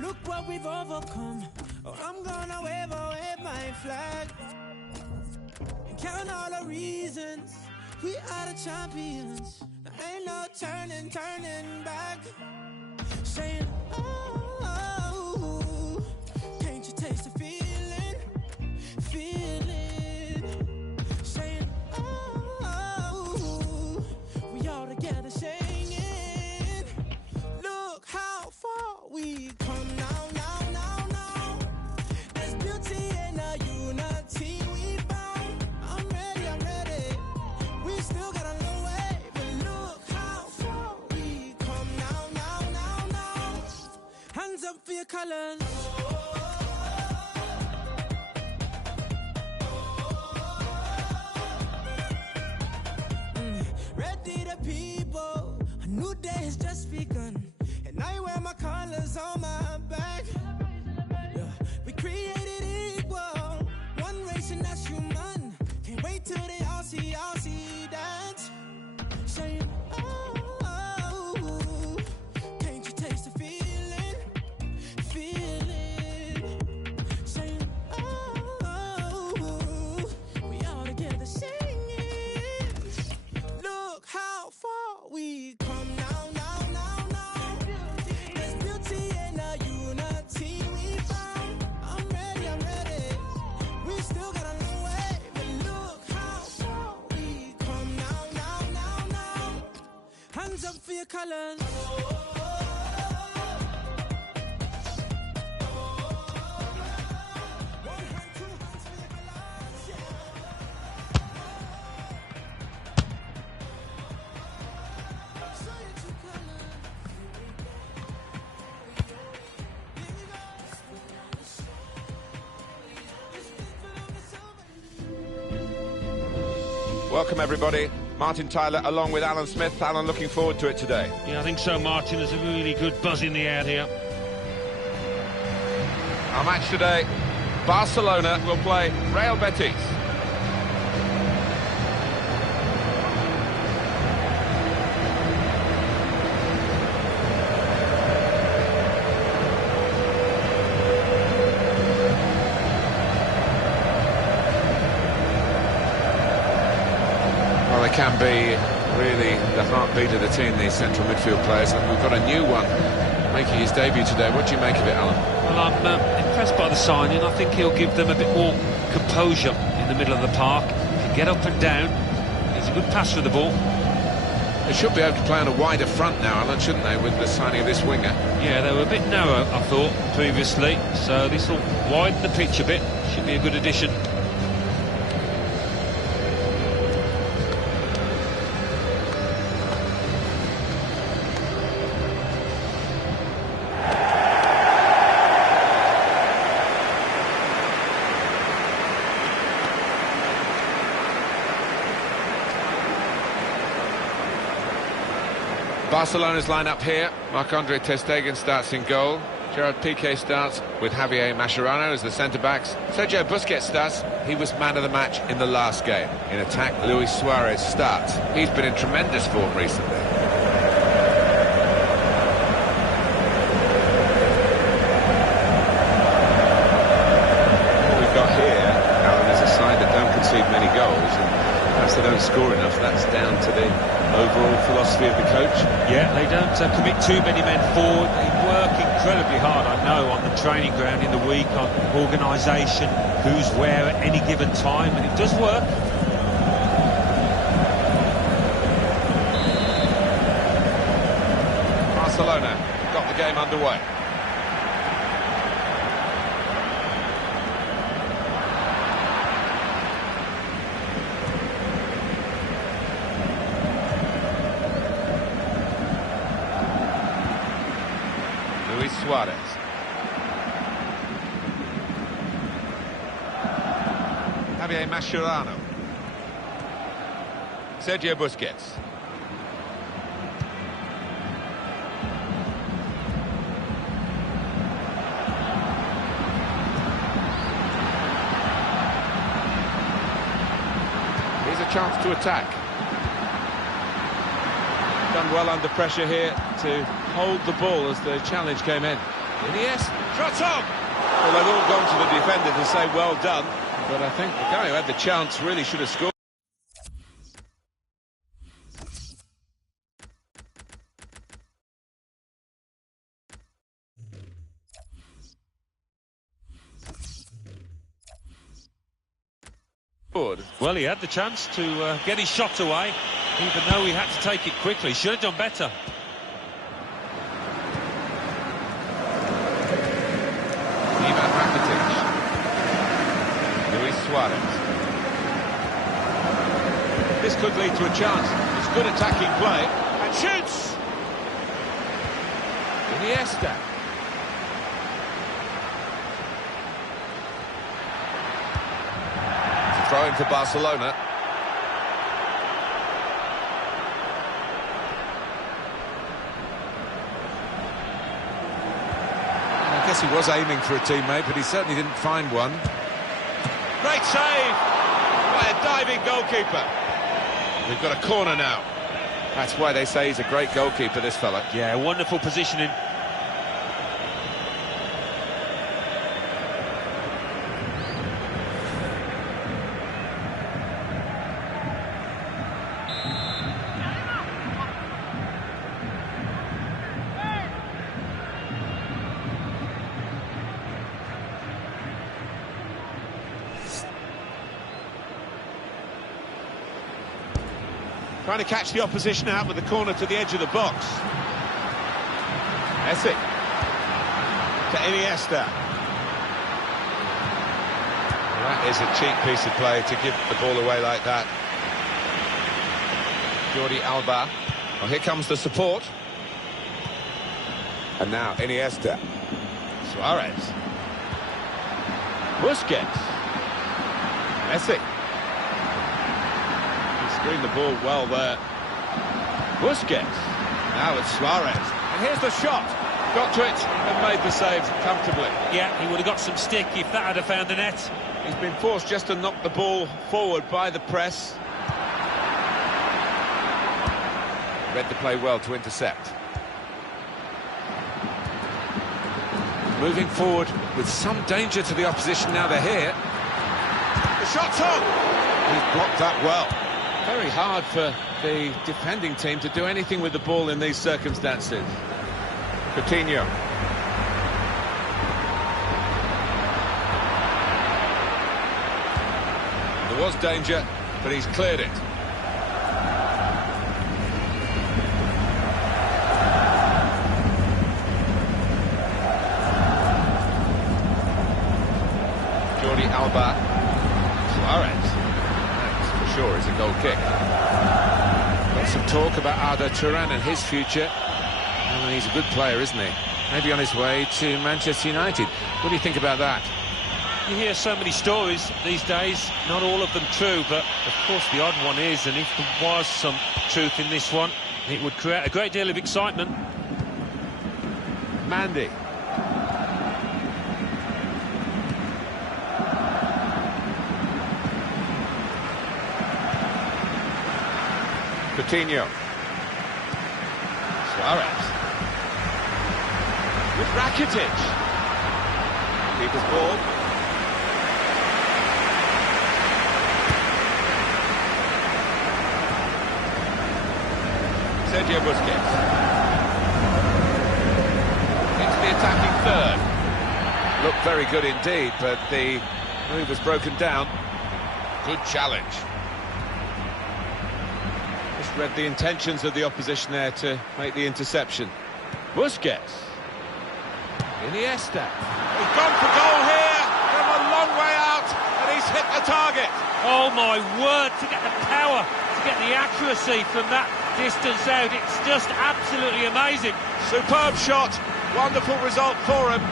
Look what we've overcome. Oh, I'm gonna wave my flag and count all the reasons we are the champions. There ain't no turning back. Saying, oh, can't you taste the feeling? Saying, oh, we all together singing. Look how far we come now. There's beauty in the unity we found. I'm ready. We still got a long way, but look how far we come now. Hands up for your colors. Ready the people, a new day has just begun, and I wear my colors on my back. Yeah. We created equal, one race and that's human. Can't wait till they all see dance. Saying, oh, can't you taste the feeling? Saying, oh, we all together singing. Look how far we come now. There's beauty in the unity we found. I'm ready. We still got a long way, but look how far we come now. Hands up for your colors. One hand, two hands for your colors, yeah. Show your true colors. Welcome everybody. Martin Tyler along with Alan Smith. Alan, looking forward to it today. Yeah, I think so, Martin. There's a really good buzz in the air here. Our match today, Barcelona will play Real Betis. They can be really the heartbeat of the team, these central midfield players, and we've got a new one making his debut today. What do you make of it, Alan? Well, I'm impressed by the signing. I think he'll give them a bit more composure in the middle of the park. He can get up and down. He's a good passer of the ball. They should be able to play on a wider front now, Alan, shouldn't they, with the signing of this winger? Yeah, they were a bit narrow, I thought, previously, so this will widen the pitch a bit. Should be a good addition. Barcelona's line-up here. Marc-Andre ter Stegen starts in goal. Gerard Piqué starts with Javier Mascherano as the centre-backs. Sergio Busquets starts. He was man of the match in the last game. In attack, Luis Suarez starts. He's been in tremendous form recently. What we've got here, Alan, is a side that don't concede many goals, and perhaps they don't score enough. That's down to the overall philosophy of the coach. Yeah, they don't commit too many men forward. They work incredibly hard, I know, on the training ground in the week, on organisation, who's where at any given time, and it does work. Barcelona got the game underway. Luis Suarez. Javier Mascherano. Sergio Busquets. Here's a chance to attack. Done well under pressure here to hold the ball as the challenge came in. Iniesta, shot on! Well, they've all gone to the defender to say well done, but I think the guy who had the chance really should have scored. Well, he had the chance to get his shot away, even though he had to take it quickly. Should have done better. Ivan Rakitic. Luis Suarez. This could lead to a chance. It's good attacking play, and shoots! Iniesta. Throw-in for Barcelona. I guess he was aiming for a teammate, but he certainly didn't find one. Great save by a diving goalkeeper. We've got a corner now. That's why they say he's a great goalkeeper, this fella. Yeah, wonderful positioning. Trying to catch the opposition out with the corner to the edge of the box. Messi to Iniesta. That is a cheap piece of play to give the ball away like that. Jordi Alba. Well, here comes the support. And now Iniesta. Suarez. Busquets. Messi. Screen the ball well there. Busquets. Now it's Suarez. And here's the shot. Got to it and made the save comfortably. Yeah, he would have got some stick if that had found the net. He's been forced just to knock the ball forward by the press. Read the play well to intercept. Moving forward with some danger to the opposition now they're here. The shot's on! He's blocked that well. Very hard for the defending team to do anything with the ball in these circumstances. Coutinho. There was danger, but he's cleared it. Jordi Alba. Suarez. Sure, it's a goal kick. Lots of talk about Arda Turan and his future. Well, he's a good player, isn't he? Maybe on his way to Manchester United. What do you think about that? You hear so many stories these days, not all of them true, but of course the odd one is, and if there was some truth in this one, it would create a great deal of excitement. Mandy. Coutinho. Suarez. With Rakitic. Keeper's ball. Sergio Busquets. Into the attacking third. Looked very good indeed, but the move was broken down. Good challenge. Just read the intentions of the opposition there to make the interception. Busquets. Iniesta. He's gone for goal here from a long way out, and he's hit the target. Oh my word, to get the power, to get the accuracy from that distance out, it's just absolutely amazing. Superb shot, wonderful result for him.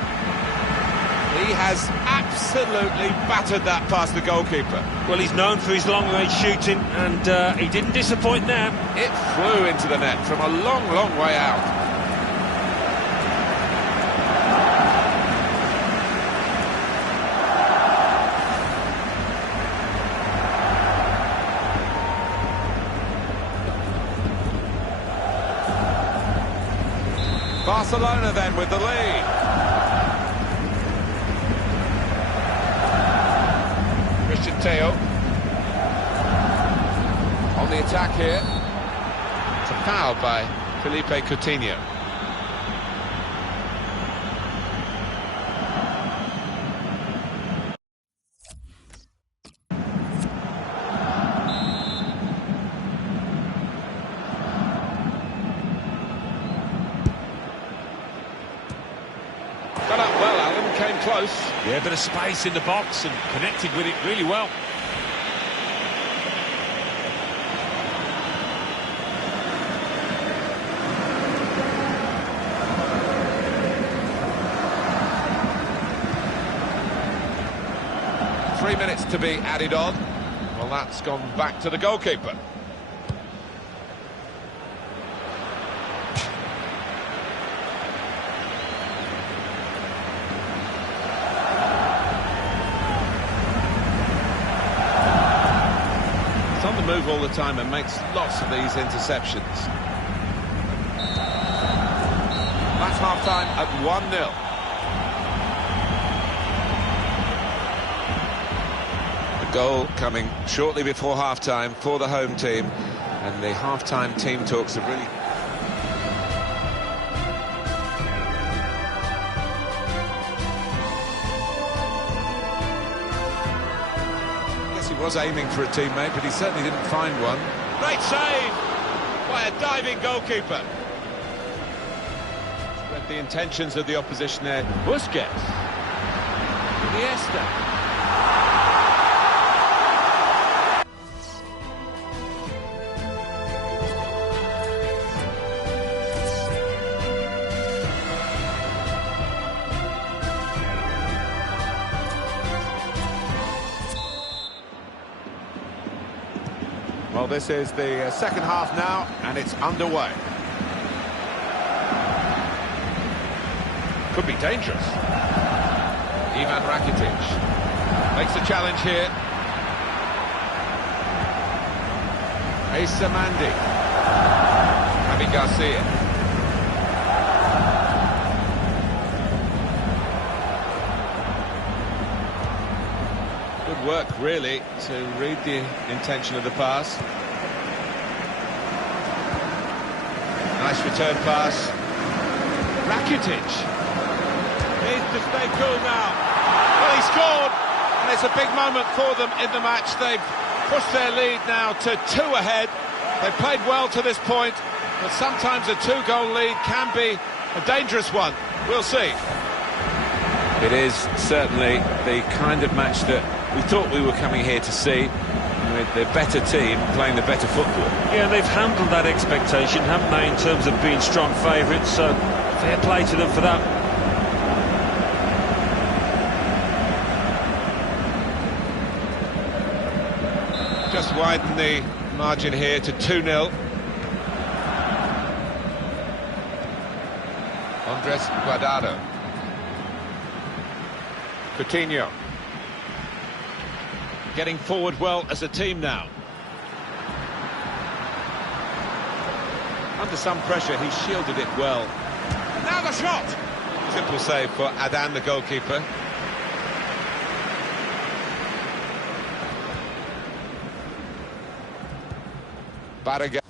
He has absolutely battered that past the goalkeeper. Well, he's known for his long-range shooting, and he didn't disappoint there. It flew into the net from a long, long way out. Barcelona then with the lead. Mateo. On the attack here. It's a foul by Felipe Coutinho. Got up well, Alan, came close. Yeah, a bit of space in the box and connected with it really well. Three minutes to be added on. Well, that's gone back to the goalkeeper. He's on the move all the time and makes lots of these interceptions. That's half-time at 1-0. Goal coming shortly before half-time for the home team, and the half-time team talks have really... I guess he was aiming for a teammate, but he certainly didn't find one. Great save by a diving goalkeeper. Read the intentions of the opposition there. Busquets. Iniesta. Well, this is the second half now, and it's underway. Could be dangerous. Ivan Rakitic makes a challenge here. Asa Mandi. Javi Garcia. Good work, really, to read the intention of the pass. Nice return pass. Rakitic needs to stay cool now. Well, he scored, and it's a big moment for them in the match. They've pushed their lead now to 2 ahead. They've played well to this point, but sometimes a 2-goal lead can be a dangerous one. We'll see. It is certainly the kind of match that we thought we were coming here to see, with the better team playing the better football. Yeah, they've handled that expectation, haven't they, in terms of being strong favourites, so fair play to them for that. Just widen the margin here to 2-0. Andres Guardado. Coutinho. Getting forward well as a team now. Under some pressure, he shielded it well. Now the shot! Simple save for Adan, the goalkeeper. Barraga.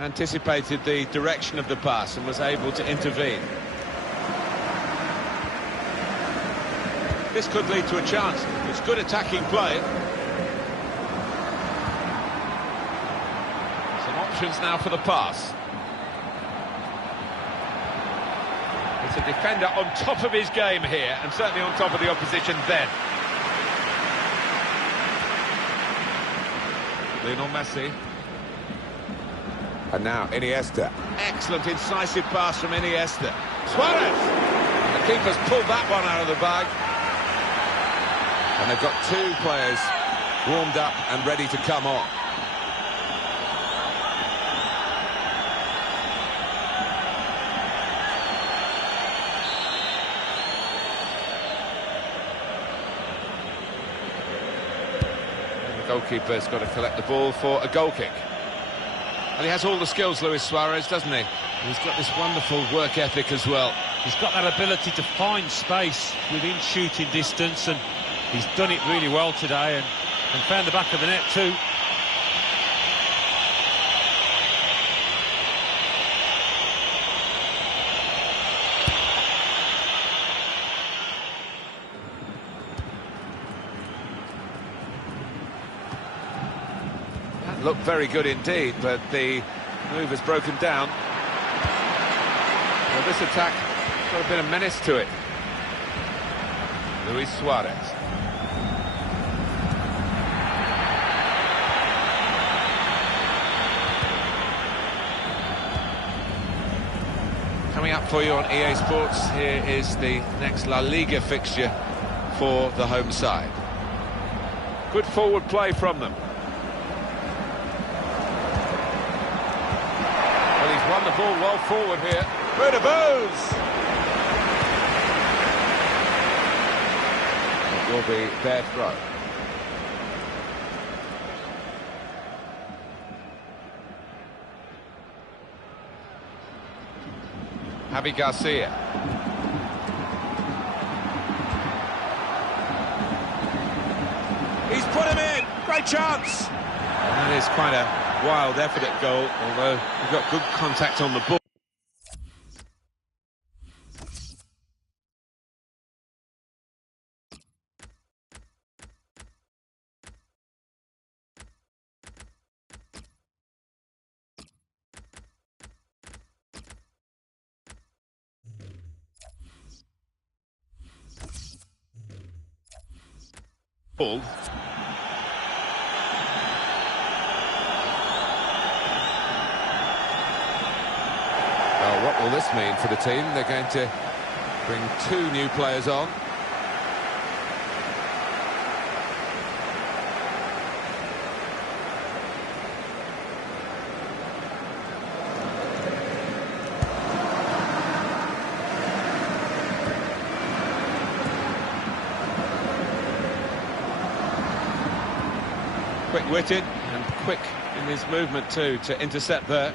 Anticipated the direction of the pass and was able to intervene. This could lead to a chance. It's good attacking play. Some options now for the pass. It's a defender on top of his game here, and certainly on top of the opposition then. Lionel Messi. And now Iniesta. Excellent incisive pass from Iniesta. Suarez! The Keeper's pulled that one out of the bag. And they've got two players warmed up and ready to come on. And the goalkeeper's got to collect the ball for a goal kick. And he has all the skills, Luis Suarez, doesn't he? He's got this wonderful work ethic as well. He's got that ability to find space within shooting distance, and he's done it really well today, and found the back of the net too. That looked very good indeed, but the move has broken down. Well, this attack has got a bit of menace to it. Luis Suarez. Coming up for you on EA Sports, here is the next La Liga fixture for the home side. Good forward play from them. Well, he's won the ball well forward here. Bruno Bose! It will be their throw. Javi Garcia. He's put him in. Great chance. And that is quite a wild effort at goal, although he got good contact on the ball. Well, what will this mean for the team? They're going to bring two new players on. Quick-witted and quick in his movement too to intercept there.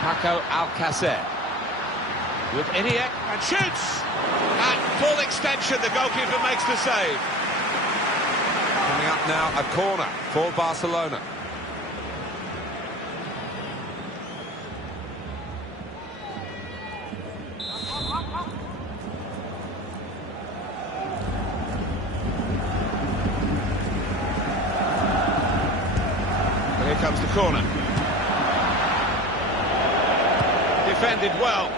Paco Alcacer with Iniek And shoots! At full extension, the goalkeeper makes the save. coming up now, a corner for Barcelona. Here comes the corner. Defended well.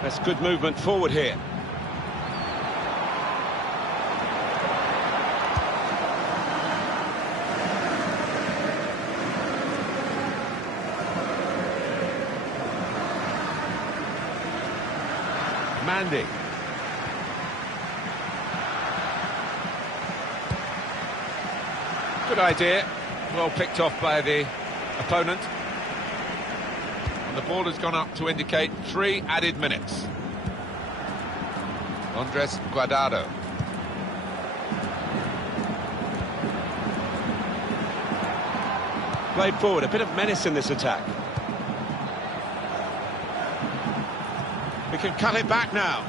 That's good movement forward here. Mandy. Good idea. Well picked off by the opponent. And the ball has gone up to indicate 3 added minutes. Andres Guardado. Played forward, a bit of menace in this attack. We can cut it back now.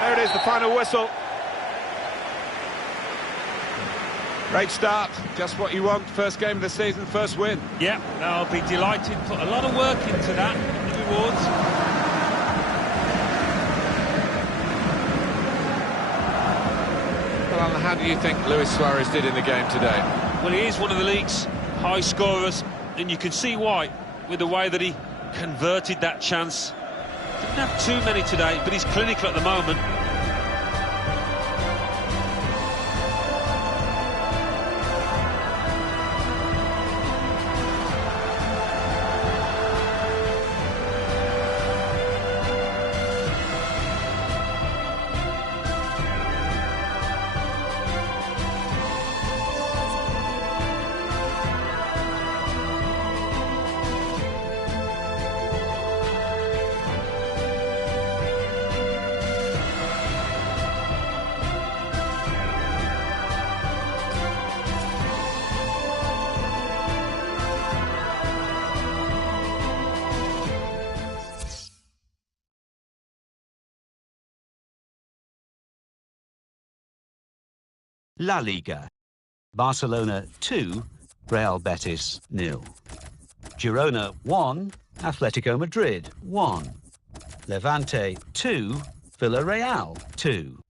There it is, the final whistle. Great start, just what you want. First game of the season, first win. Yeah, I'll be delighted. Put a lot of work into that. The rewards. Well, Alan, how do you think Luis Suarez did in the game today? Well, he is one of the league's high scorers, and you can see why, with the way that he converted that chance. Didn't have too many today, but he's clinical at the moment. La Liga. Barcelona 2, Real Betis 0. Girona 1, Atletico Madrid 1. Levante 2, Villarreal 2.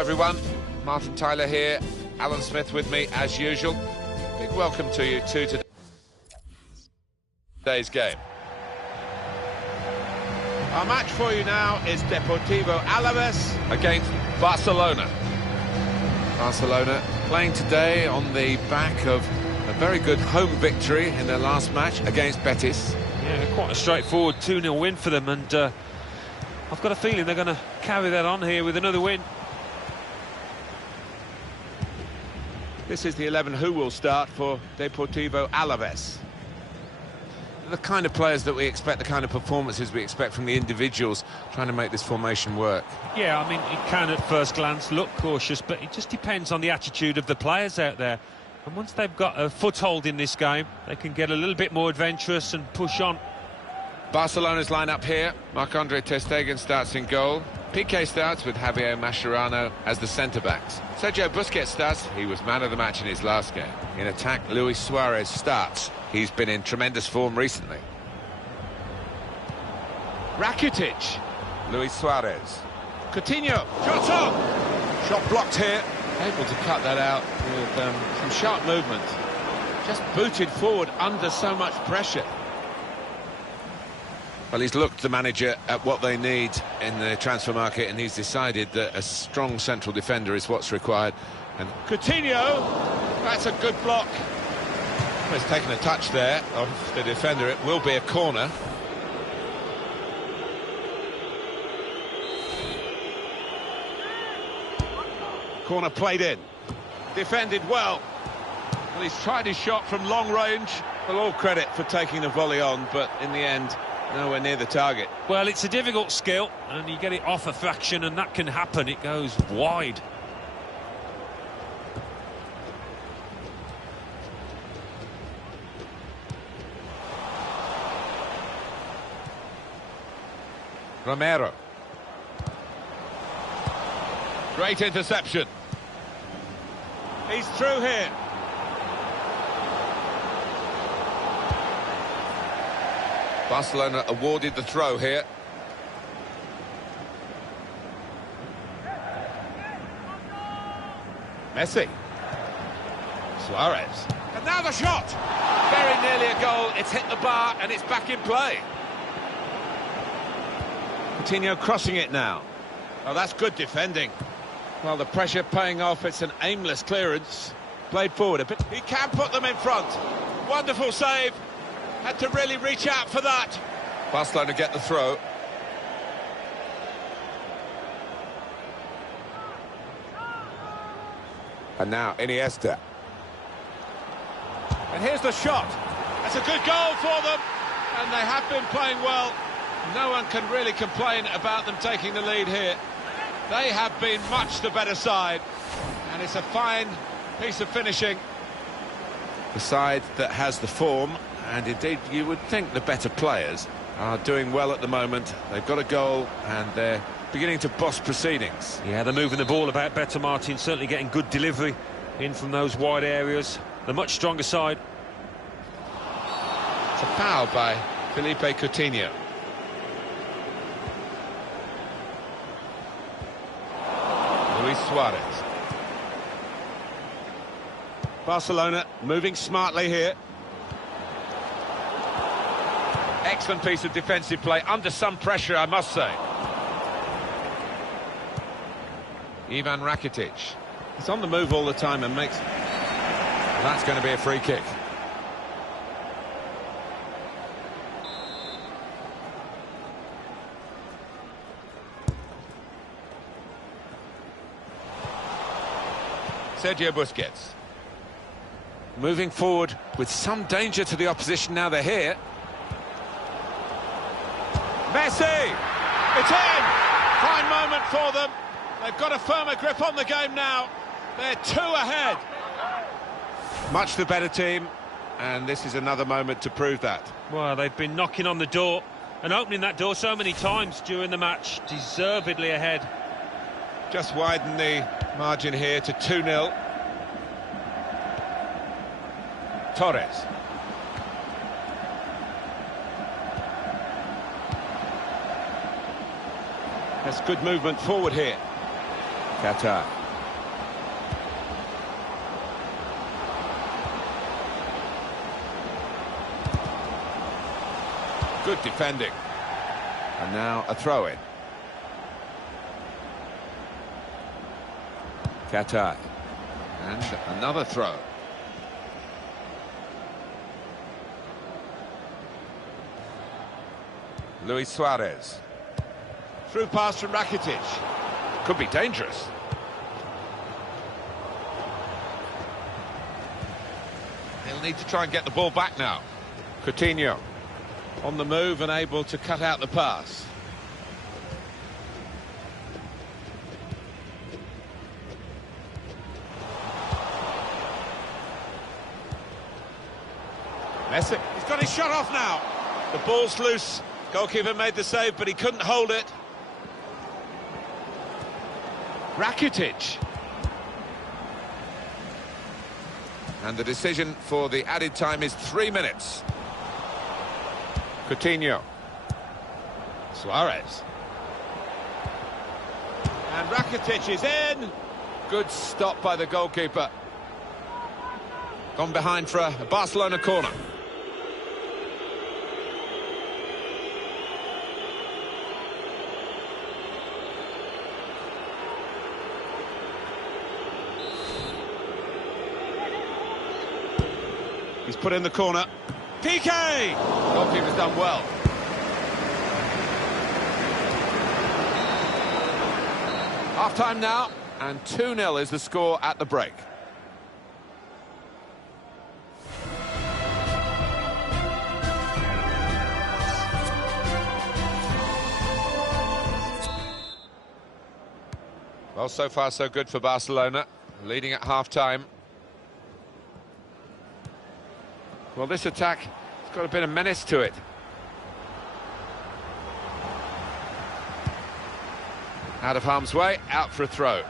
everyone, Martin Tyler here, Alan Smith with me as usual. Big welcome to you to today's game. Our match for you now is Deportivo Alaves Against Barcelona. Barcelona playing today on the back of a very good home victory in their last match against Betis. Yeah, quite a straightforward 2-0 win for them, and I've got a feeling they're going to carry that on here with another win. This is the 11 who will start for Deportivo Alaves. The kind of players that we expect, the kind of performances we expect from the individuals trying to make this formation work. Yeah, I mean, it can at first glance look cautious, but it just depends on the attitude of the players out there. And once they've got a foothold in this game, they can get a little bit more adventurous and push on. Barcelona's line-up here. Marc-Andre ter Stegen starts in goal. Piqué starts with Javier Mascherano as the centre-backs. Sergio Busquets starts. He was man of the match in his last game. In attack, Luis Suarez starts. He's been in tremendous form recently. Rakitic. Luis Suarez. Coutinho. Shot on. Shot blocked here. Able to cut that out with some sharp movement. Just booted forward under so much pressure. Well, he's looked, the manager, at what they need in the transfer market, and he's decided that a strong central defender is what's required. And Coutinho. That's a good block. well, he's taken a touch there of the defender. It will be a corner. Corner played in. Defended well. Well, he's tried his shot from long range. Well, all credit for taking the volley on, but in the end, nowhere near the target. Well, it's a difficult skill, and you get it off a fraction, and that can happen. It goes wide. Romero. Great interception. He's through here. Barcelona awarded the throw here. Messi. Suarez. And now the shot! Very nearly a goal. It's hit the bar and it's back in play. Coutinho crossing it now. Oh, that's good defending. Well, the pressure paying off. It's an aimless clearance. Played forward a bit. He can put them in front. Wonderful save. Had to really reach out for that. Barcelona get the throw. And now Iniesta. And here's the shot. That's a good goal for them. And they have been playing well. No one can really complain about them taking the lead here. They have been much the better side. And it's a fine piece of finishing. The side that has the form, and indeed you would think the better players, are doing well at the moment. They've got a goal and they're beginning to boss proceedings. Yeah, they're moving the ball about better, Martin. Certainly getting good delivery in from those wide areas. The much stronger side. It's a foul by Felipe Coutinho. Luis Suarez. Barcelona moving smartly here. Excellent piece of defensive play, under some pressure, I must say. Ivan Rakitic. He's on the move all the time and makes... That's going to be a free kick. Sergio Busquets. Moving forward with some danger to the opposition now they're here. Messi! It's in! Fine moment for them. They've got a firmer grip on the game now. They're 2 ahead. Much the better team, and this is another moment to prove that. Well, they've been knocking on the door and opening that door so many times during the match. Deservedly ahead. Just widen the margin here to 2-0. Torres. That's good movement forward here. Qatar. Good defending. And now a throw-in. Qatar. And another throw. Luis Suarez. Through pass from Rakitic. Could be dangerous. He'll need to try and get the ball back now. Coutinho on the move and able to cut out the pass. Messi. He's got his shot off now. The ball's loose. Goalkeeper made the save, but he couldn't hold it. Rakitic. And the decision for the added time is 3 minutes. Coutinho. Suarez. And Rakitic is in. Good stop by the goalkeeper. Gone behind for a Barcelona corner. He's put in the corner. PK! Goalkeeper's done well. Half-time now, and 2-0 is the score at the break. Well, so far so good for Barcelona, leading at half-time. Well, this attack has got a bit of menace to it. Out of harm's way, out for a throw.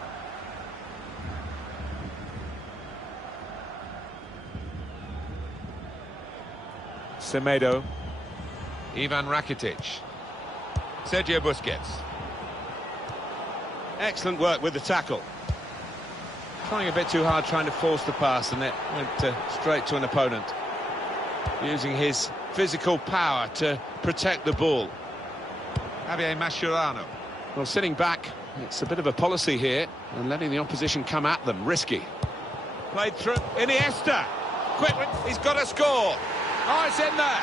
Semedo. Ivan Rakitic. Sergio Busquets. Excellent work with the tackle. Trying a bit too hard, trying to force the pass, and it went straight to an opponent. Using his physical power to protect the ball. Javier Mascherano. Well, sitting back, it's a bit of a policy here, and letting the opposition come at them, risky. Played through, Iniesta. Quickly, he's got to score. Oh, it's in there.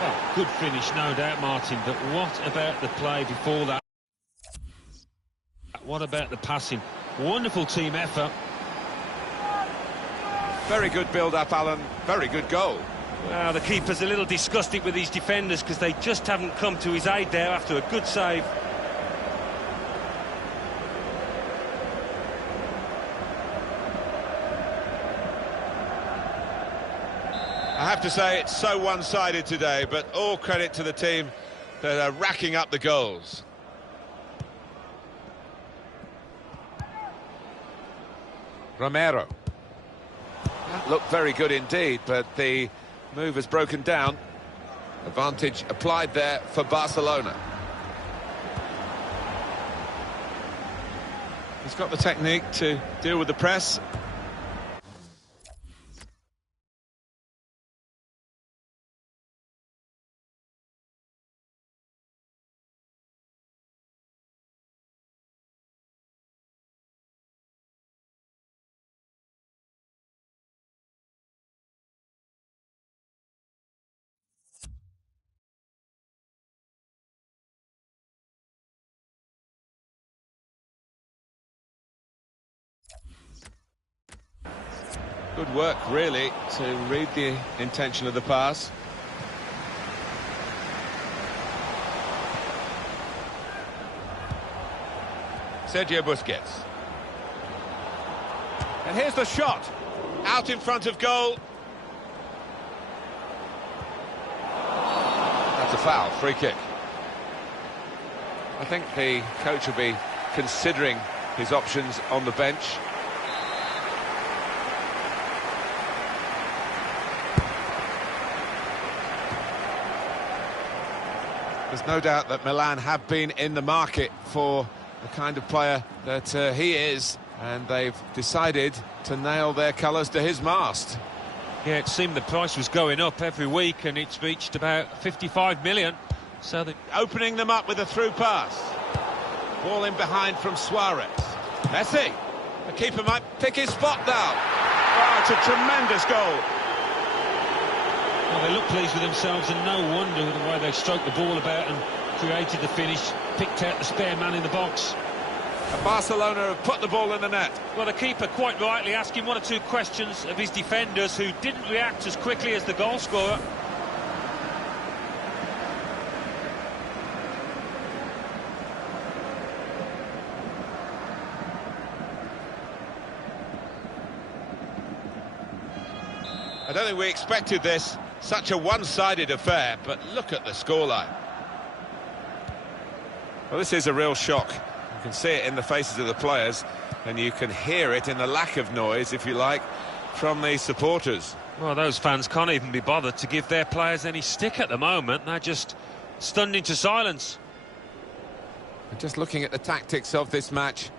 Well, good finish, no doubt, Martin, but what about the play before that? What about the passing? Wonderful team effort. Very good build-up, Alan. Very good goal. Well, the keeper's a little disgusted with these defenders because they just haven't come to his aid there after a good save. I have to say, it's so one-sided today, but all credit to the team that are racking up the goals. Romero. That looked very good indeed, but the move has broken down. Advantage applied there for Barcelona. He's got the technique to deal with the press. Good work, really, to read the intention of the pass. Sergio Busquets. And here's the shot. Out in front of goal. That's a foul, free kick. I think the coach will be considering his options on the bench. There's no doubt that Milan have been in the market for the kind of player that he is, and they've decided to nail their colours to his mast. Yeah, it seemed the price was going up every week, and it's reached about 55 million. So opening them up with a through pass. Ball in behind from Suarez. Messi. The keeper might pick his spot now. Oh, it's a tremendous goal. Well, they look pleased with themselves, and no wonder with the way they stroked the ball about and created the finish, picked out the spare man in the box. And Barcelona have put the ball in the net. Well, the keeper quite rightly asking one or two questions of his defenders, who didn't react as quickly as the goal scorer. I don't think we expected this, such a one-sided affair, but look at the scoreline. Well, this is a real shock. You can see it in the faces of the players, and you can hear it in the lack of noise, if you like, from the supporters. Well, those fans can't even be bothered to give their players any stick at the moment. They're just stunned into silence. And just looking at the tactics of this match,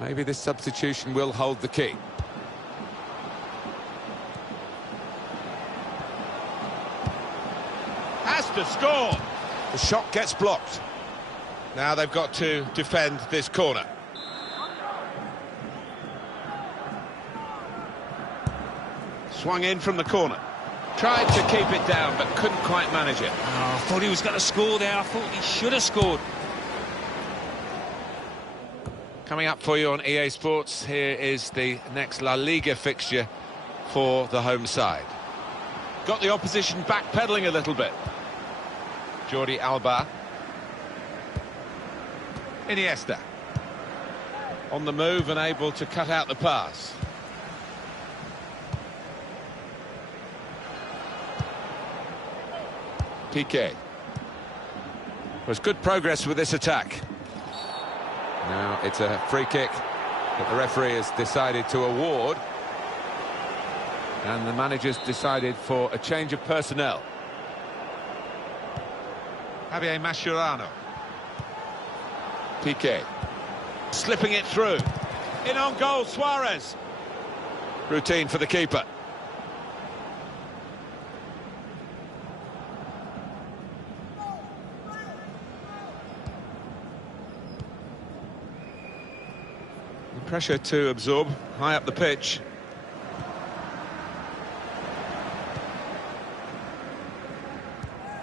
maybe this substitution will hold the key. Has to score. The shot gets blocked. Now they've got to defend this corner. Swung in from the corner. Tried to keep it down, but couldn't quite manage it. Oh, I thought he was going to score there. I thought he should have scored. Coming up for you on EA Sports, here is the next La Liga fixture for the home side. Got the opposition backpedaling a little bit. Jordi Alba. Iniesta. On the move and able to cut out the pass. Piqué. Was good progress with this attack. Now it's a free kick that the referee has decided to award. And the manager's decided for a change of personnel. Javier Mascherano. Piqué. Slipping it through. In on goal, Suarez. Routine for the keeper. The pressure to absorb high up the pitch.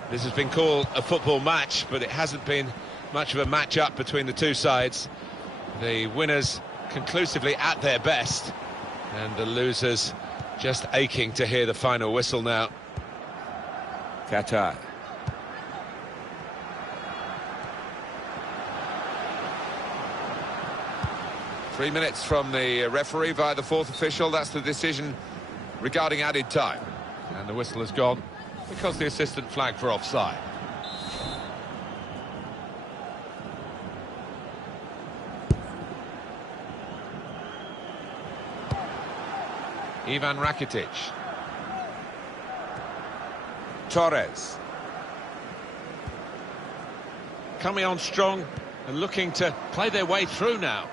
This has been called a football match, but it hasn't been much of a match-up between the two sides. The winners conclusively at their best, and the losers just aching to hear the final whistle now. Qatar. Three minutes from the referee via the fourth official. That's the decision regarding added time. And the whistle has gone because the assistant flagged for offside. Ivan Rakitic. Torres. Coming on strong and looking to play their way through now.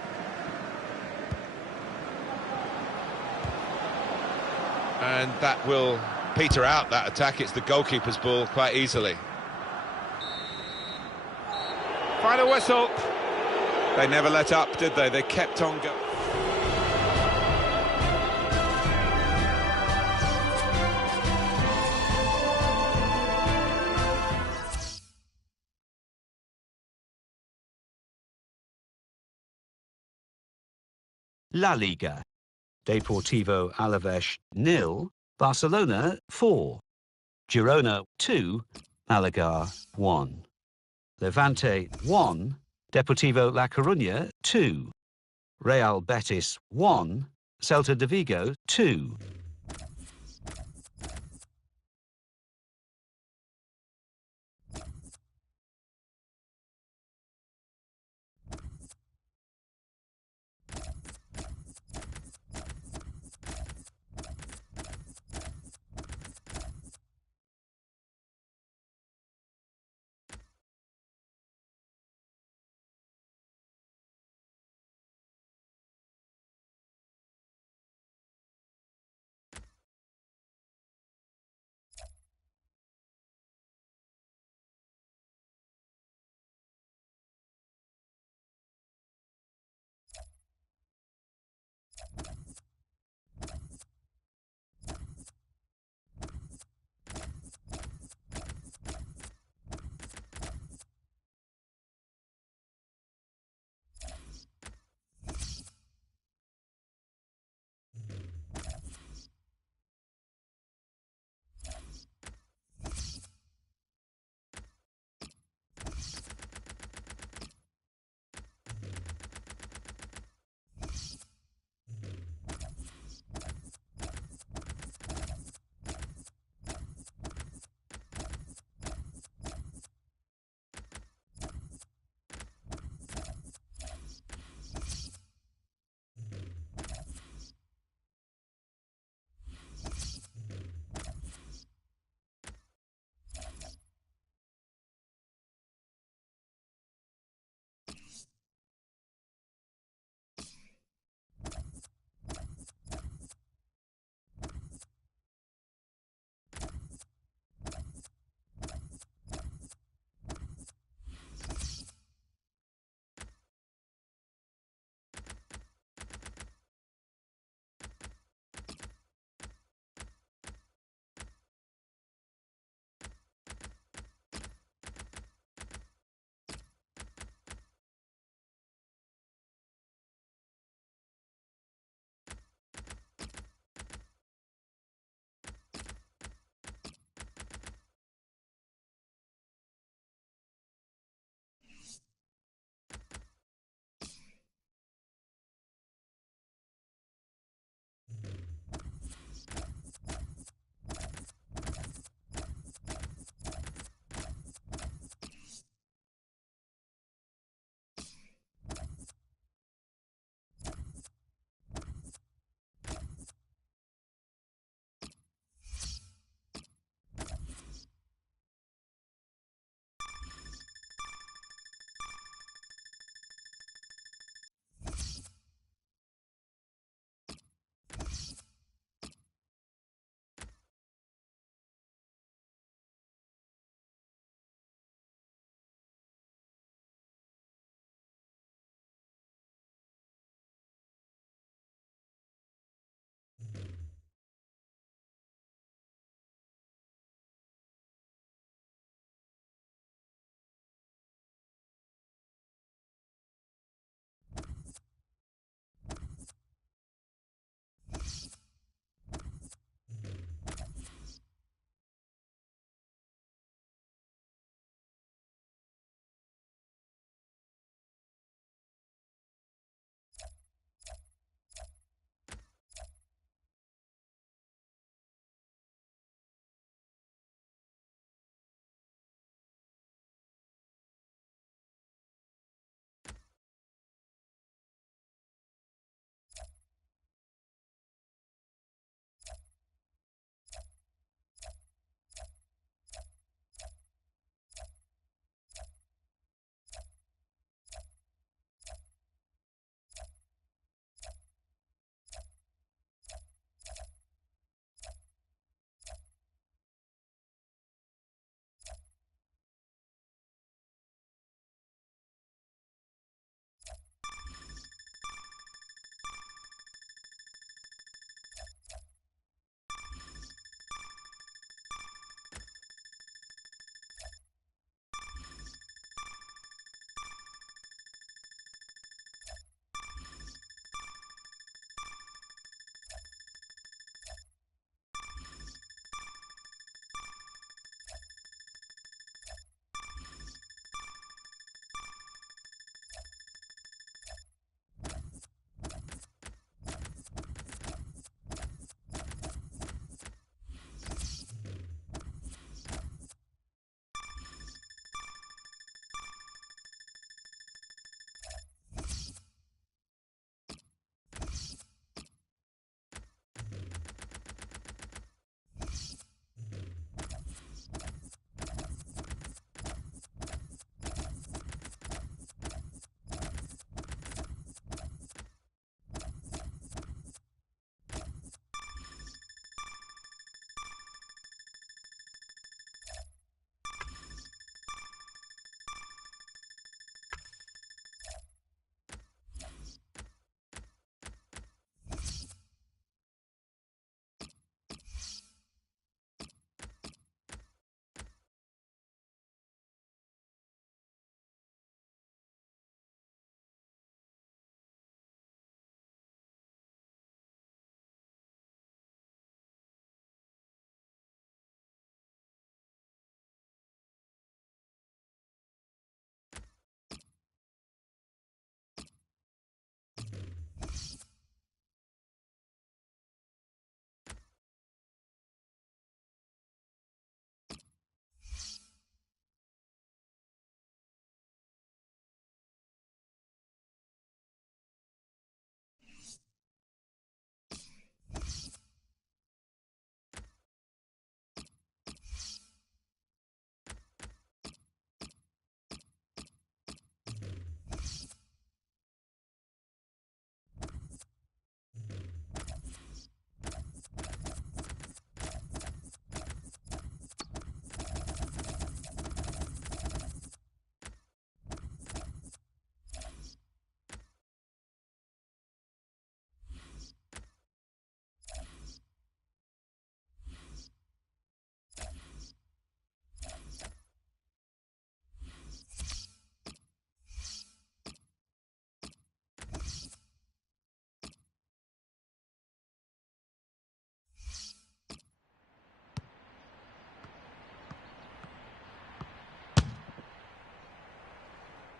And that will peter out that attack. It's the goalkeeper's ball quite easily. Final whistle. They never let up, did they? They kept on going. La Liga. Deportivo Alaves 0, Barcelona 4, Girona 2, Malaga 1, Levante 1, Deportivo La Coruña 2, Real Betis 1, Celta de Vigo 2.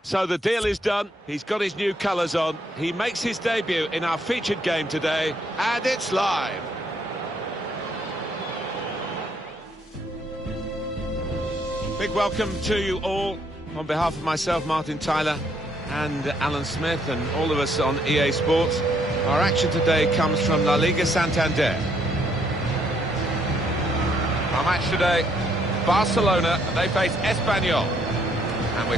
So the deal is done. He's got his new colours on. He makes his debut in our featured game today, and it's live. Big welcome to you all on behalf of myself, Martin Tyler, and Alan Smith, and all of us on EA Sports. Our action today comes from La Liga Santander. Our match today, Barcelona, they face Espanyol, and we're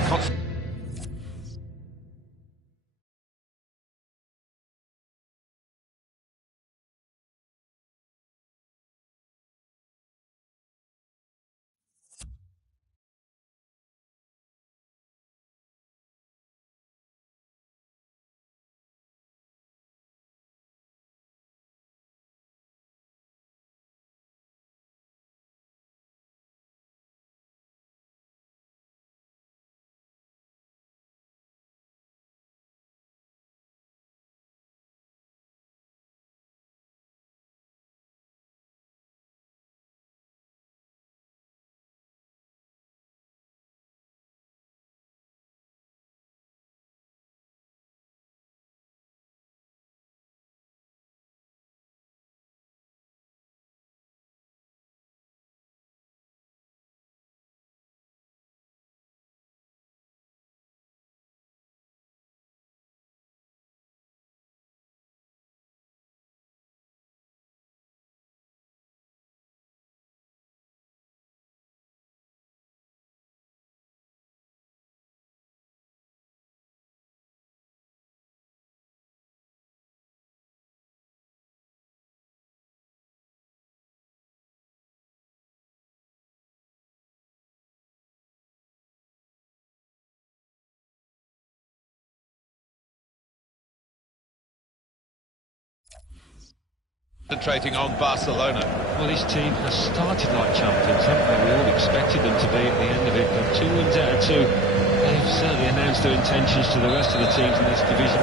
concentrating on Barcelona. Well, his team has started like champions, haven't they? We all expected them to be at the end of it, but 2 wins out of 2. They've certainly announced their intentions to the rest of the teams in this division.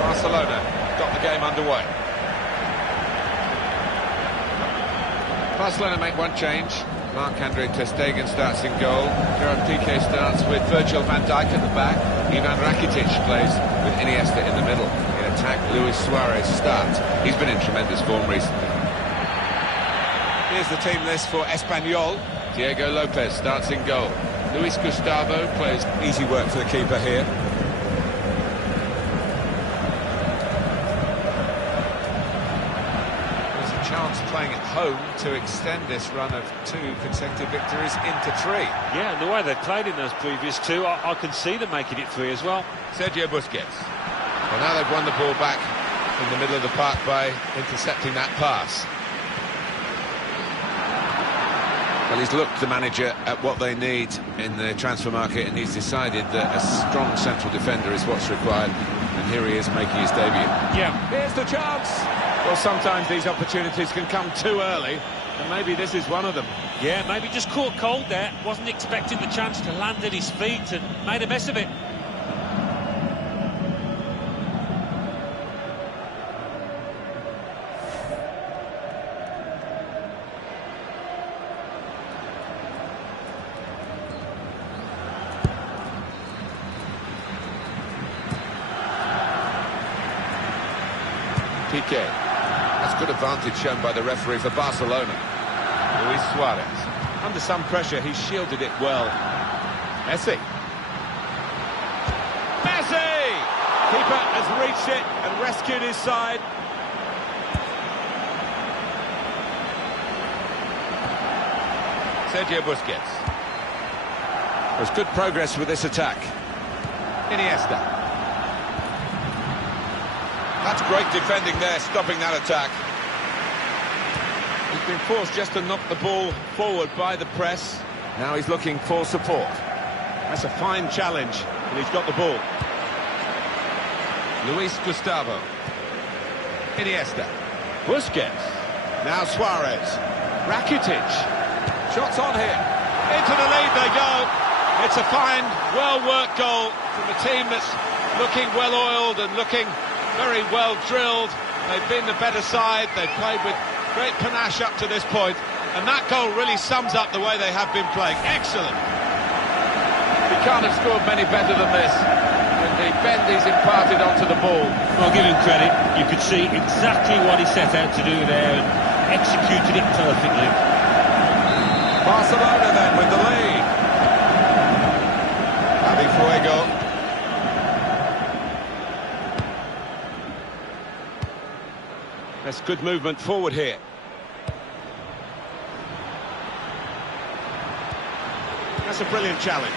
Barcelona got the game underway. Barcelona make one change. Marc-Andre ter Stegen starts in goal. Gerard Piqué starts with Virgil van Dijk at the back. Ivan Rakitic plays with Iniesta in the middle. In attack, Luis Suarez starts. He's been in tremendous form recently. Here's the team list for Espanyol. Diego Lopez starts in goal. Luis Gustavo plays. Easy work for the keeper here. Chance playing at home to extend this run of 2 consecutive victories into 3. Yeah, and the way they played in those previous 2, I can see them making it 3 as well. Sergio Busquets. Well, now they've won the ball back in the middle of the park by intercepting that pass. Well, he's looked, the manager, at what they need in the transfer market, and he's decided that a strong central defender is what's required. And here he is making his debut. Yeah. Here's the chance. Well, sometimes these opportunities can come too early, and maybe this is one of them. Yeah, maybe just caught cold there. Wasn't expecting the chance to land at his feet and made a mess of it. Piqué. That's good advantage shown by the referee for Barcelona. Luis Suarez. Under some pressure, he shielded it well. Messi. Messi! Keeper has reached it and rescued his side. Sergio Busquets. There's good progress with this attack. Iniesta. That's great defending there, stopping that attack. He's been forced just to knock the ball forward by the press. Now he's looking for support. That's a fine challenge, and he's got the ball. Luis Gustavo. Iniesta. Busquets. Now Suarez. Rakitic. Shots on here. Into the lead they go. It's a fine, well-worked goal from a team that's looking well-oiled and looking very well drilled. They've been the better side. They've played with great panache up to this point, And that goal really sums up the way they have been playing. Excellent. He can't have scored many better than this. With the bend he's imparted onto the ball. Well, give him credit. You could see exactly what he set out to do there and executed it perfectly. Barcelona then with the lead. Javi Fuego. That's good movement forward here. That's a brilliant challenge.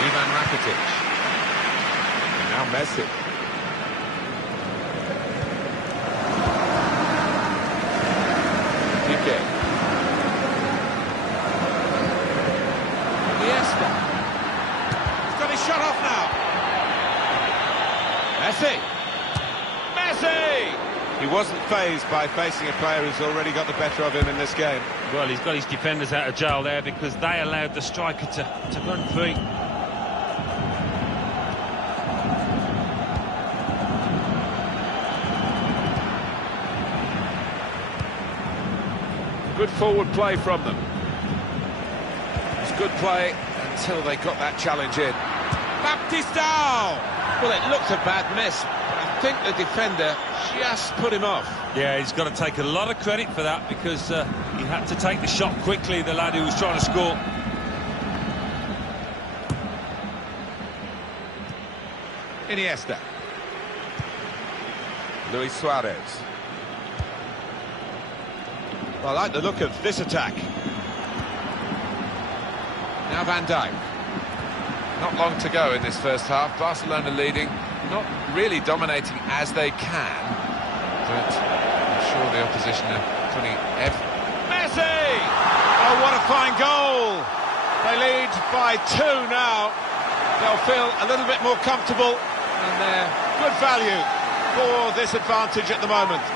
Ivan Rakitic. And now Messi. Piqué. Iniesta. He's got his shot off now. Messi. Messi! He wasn't fazed by facing a player who's already got the better of him in this game. Well, he's got his defenders out of jail there because they allowed the striker to run free. Good forward play from them. It was good play until they got that challenge in. Baptistao! Well, it looked a bad miss, but I think the defender just put him off. Yeah, he's got to take a lot of credit for that because he had to take the shot quickly, the lad who was trying to score. Iniesta. Luis Suarez. I like the look of this attack. Now Van Dijk. Not long to go in this first half. Barcelona leading, not really dominating as they can, but I'm sure the opposition are putting Messi! Oh, what a fine goal! They lead by 2 now. They'll feel a little bit more comfortable, and they're good value for this advantage at the moment.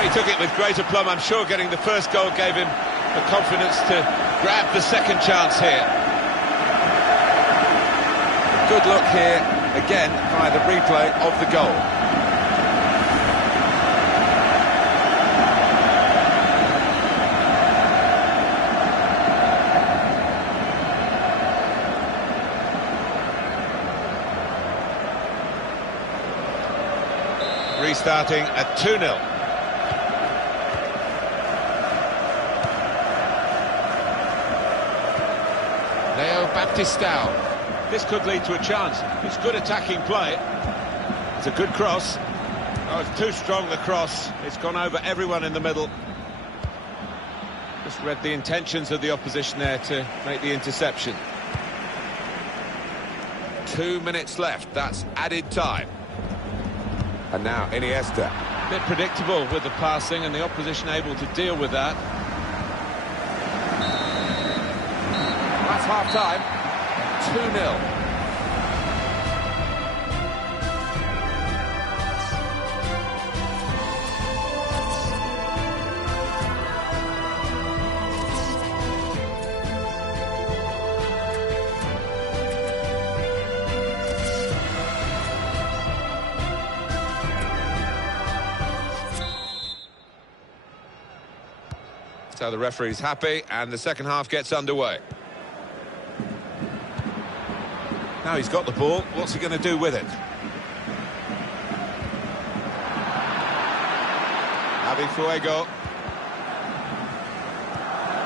He took it with great aplomb. I'm sure getting the first goal gave him the confidence to grab the second chance here. good look here, again, by the replay of the goal. Restarting at 2-0. Leo Baptistao. This could lead to a chance. It's good attacking play. It's a good cross. Oh, it's too strong, the cross. It's gone over everyone in the middle. Just read the intentions of the opposition there to make the interception. 2 minutes left, that's added time. And now Iniesta. A bit predictable with the passing and the opposition able to deal with that. That's half-time. 2-0. So the referee's happy, and the second half gets underway. Now he's got the ball, what's he going to do with it? Javi Fuego.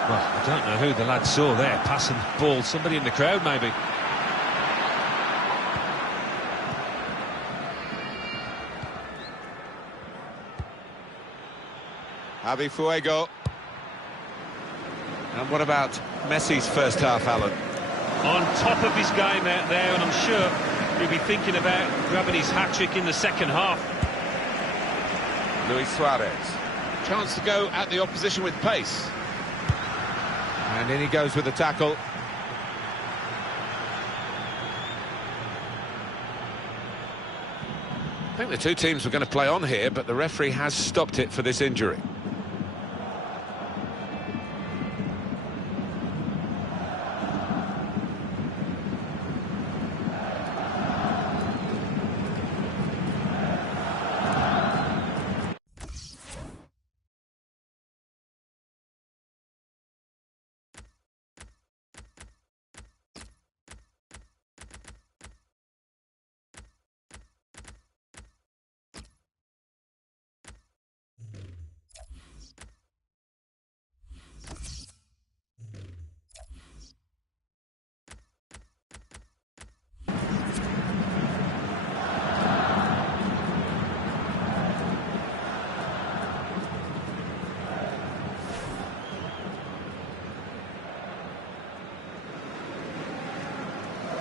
Well, I don't know who the lad saw there passing the ball. Somebody in the crowd, maybe. Javi Fuego. And what about Messi's first half, Alan? On top of his game out there, and I'm sure he'll be thinking about grabbing his hat-trick in the second half. Luis Suarez. Chance to go at the opposition with pace. And in he goes with the tackle. I think the two teams were going to play on here, but the referee has stopped it for this injury.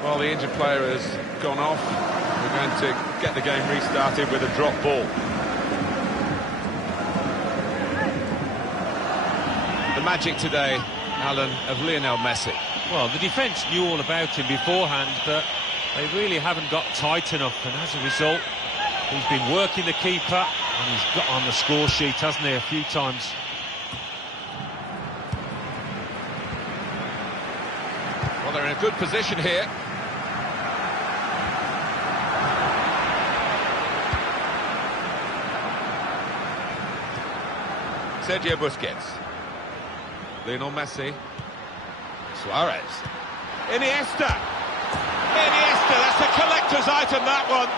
Well, the injured player has gone off. We're going to get the game restarted with a drop ball. The magic today, Alan, of Lionel Messi. Well, the defence knew all about him beforehand, but they really haven't got tight enough, and as a result, he's been working the keeper, and he's got on the score sheet, hasn't he, a few times. Well, they're in a good position here. Sergio Busquets. Lionel Messi. Suarez. Iniesta, that's a collector's item, that one.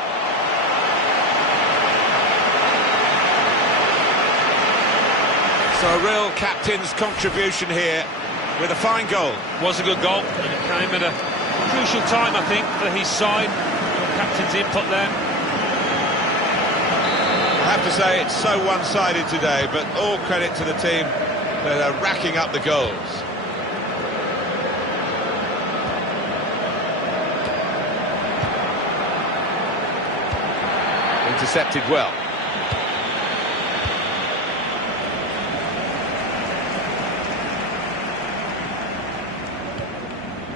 So a real captain's contribution here with a fine goal. Was a good goal, and it came at a crucial time, I think, for his side. Captain's input there. I have to say it's so one-sided today, but all credit to the team that are racking up the goals. Intercepted well.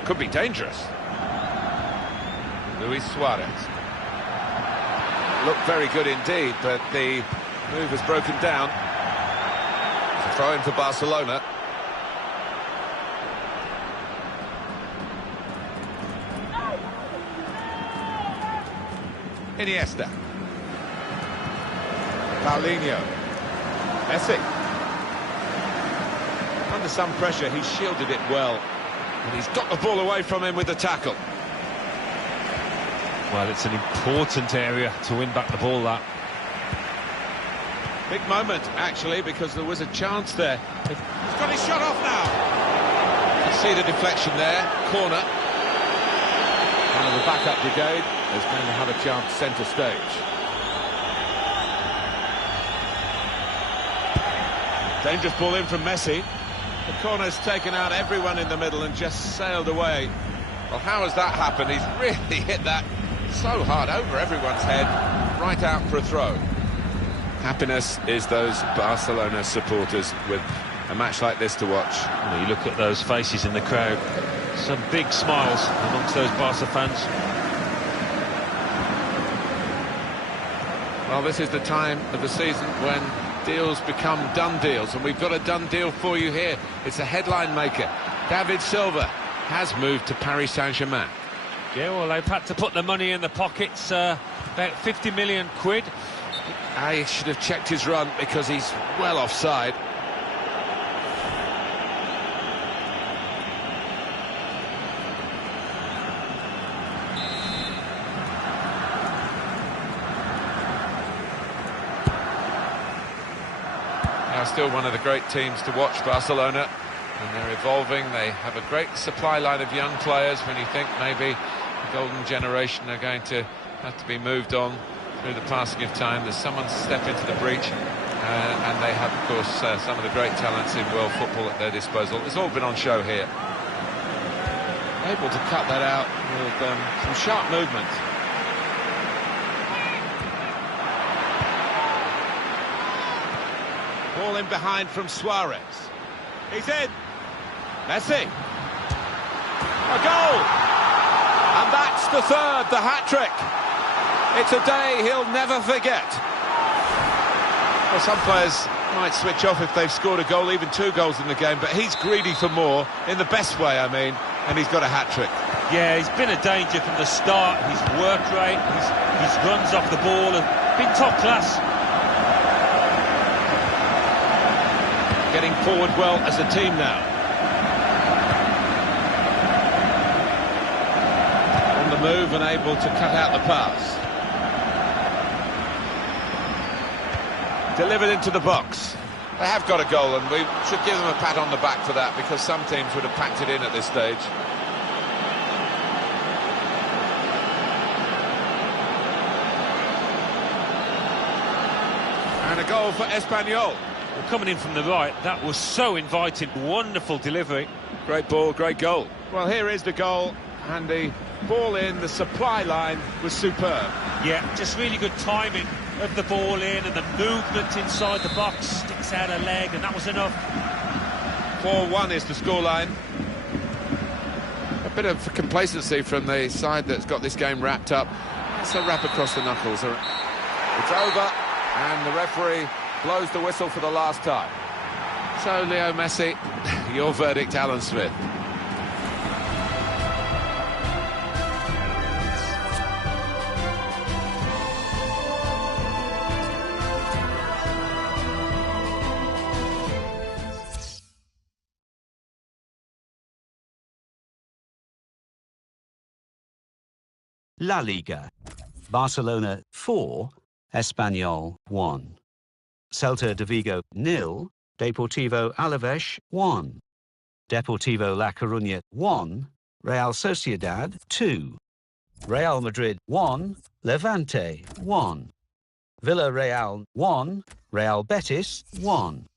Could be dangerous. Luis Suarez. Looked very good indeed, but the move has broken down. It's a throw in for Barcelona. Iniesta. Paulinho. Messi. Under some pressure, he shielded it well. And he's got the ball away from him with the tackle. Well, it's an important area to win back the ball, that. Big moment, actually, because there was a chance there. He's got his shot off now. You can see the deflection there. Corner. One of the backup brigade is going to have a chance centre stage. Dangerous ball in from Messi. The corner's taken out everyone in the middle and just sailed away. Well, how has that happened? He's really hit that so hard over everyone's head, right out for a throw. Happiness is those Barcelona supporters with a match like this to watch. Well, you look at those faces in the crowd, some big smiles amongst those Barca fans. Well, this is the time of the season when deals become done deals, and we've got a done deal for you here. It's a headline maker. David Silva has moved to Paris Saint-Germain. Yeah, well, they've had to put the money in the pockets, about 50 million quid. I should have checked his run because he's well offside. Now still one of the great teams to watch, Barcelona, and they're evolving. They have a great supply line of young players. When you think maybe the golden generation are going to have to be moved on through the passing of time, there's someone to step into the breach, and they have, of course, some of the great talents in world football at their disposal. It's all been on show here. Able to cut that out with some sharp movement. Ball in behind from Suarez. He's in. Messi. A goal! And that's the third, the hat-trick. It's a day he'll never forget. Well, some players might switch off if they've scored a goal, even 2 goals in the game, but he's greedy for more, in the best way, I mean, and he's got a hat-trick. Yeah, he's been a danger from the start. His work rate, his runs off the ball have been top class. Getting forward well as a team now. On the move and able to cut out the pass. Delivered into the box. They have got a goal, and we should give them a pat on the back for that, because some teams would have packed it in at this stage. And a goal for Espanyol. Well, coming in from the right, that was so inviting. Wonderful delivery. Great ball, great goal. Well, here is the goal, and the Ball in, the supply line was superb. Yeah, just really good timing of the ball in and the movement inside the box. Sticks out a leg, and that was enough. 4-1 is the scoreline. A bit of complacency from the side that's got this game wrapped up. It's a wrap across the knuckles. It's over, and the referee blows the whistle for the last time. So, Leo Messi, your verdict, Alan Smith. La Liga. Barcelona 4, Espanyol 1. Celta de Vigo 0, Deportivo Alavés 1. Deportivo La Coruña 1, Real Sociedad 2. Real Madrid 1, Levante 1. Villarreal 1, Real Betis 1.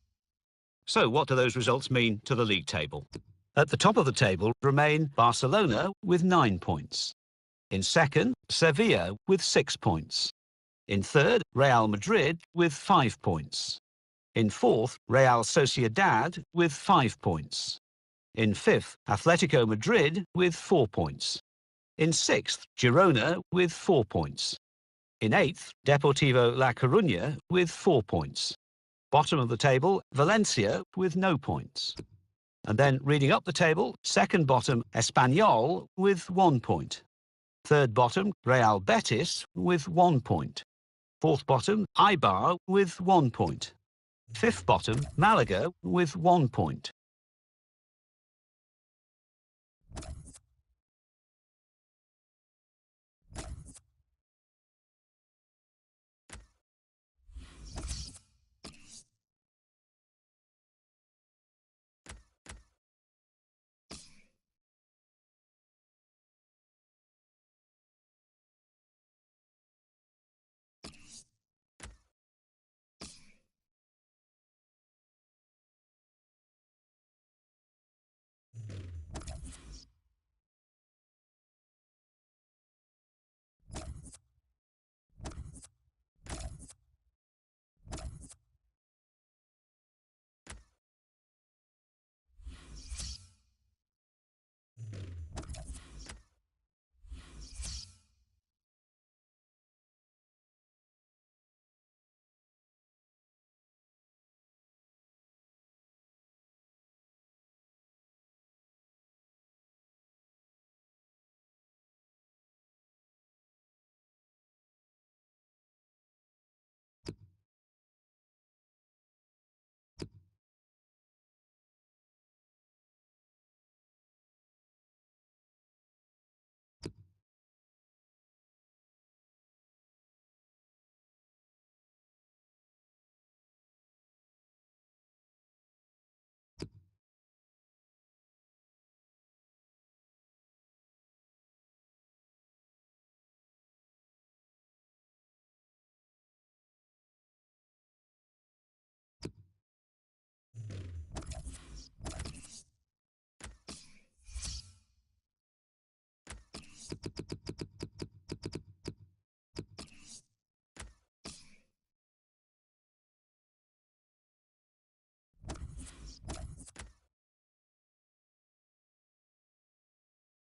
So what do those results mean to the league table? At the top of the table remain Barcelona with 9 points. In second, Sevilla with 6 points. In third, Real Madrid with 5 points. In fourth, Real Sociedad with 5 points. In fifth, Atletico Madrid with 4 points. In sixth, Girona with 4 points. In eighth, Deportivo La Coruña with 4 points. Bottom of the table, Valencia with no points. And then reading up the table, second bottom, Espanyol with 1 point. Third bottom, Real Betis with 1 point. Fourth bottom, Eibar with 1 point. Fifth bottom, Malaga with 1 point.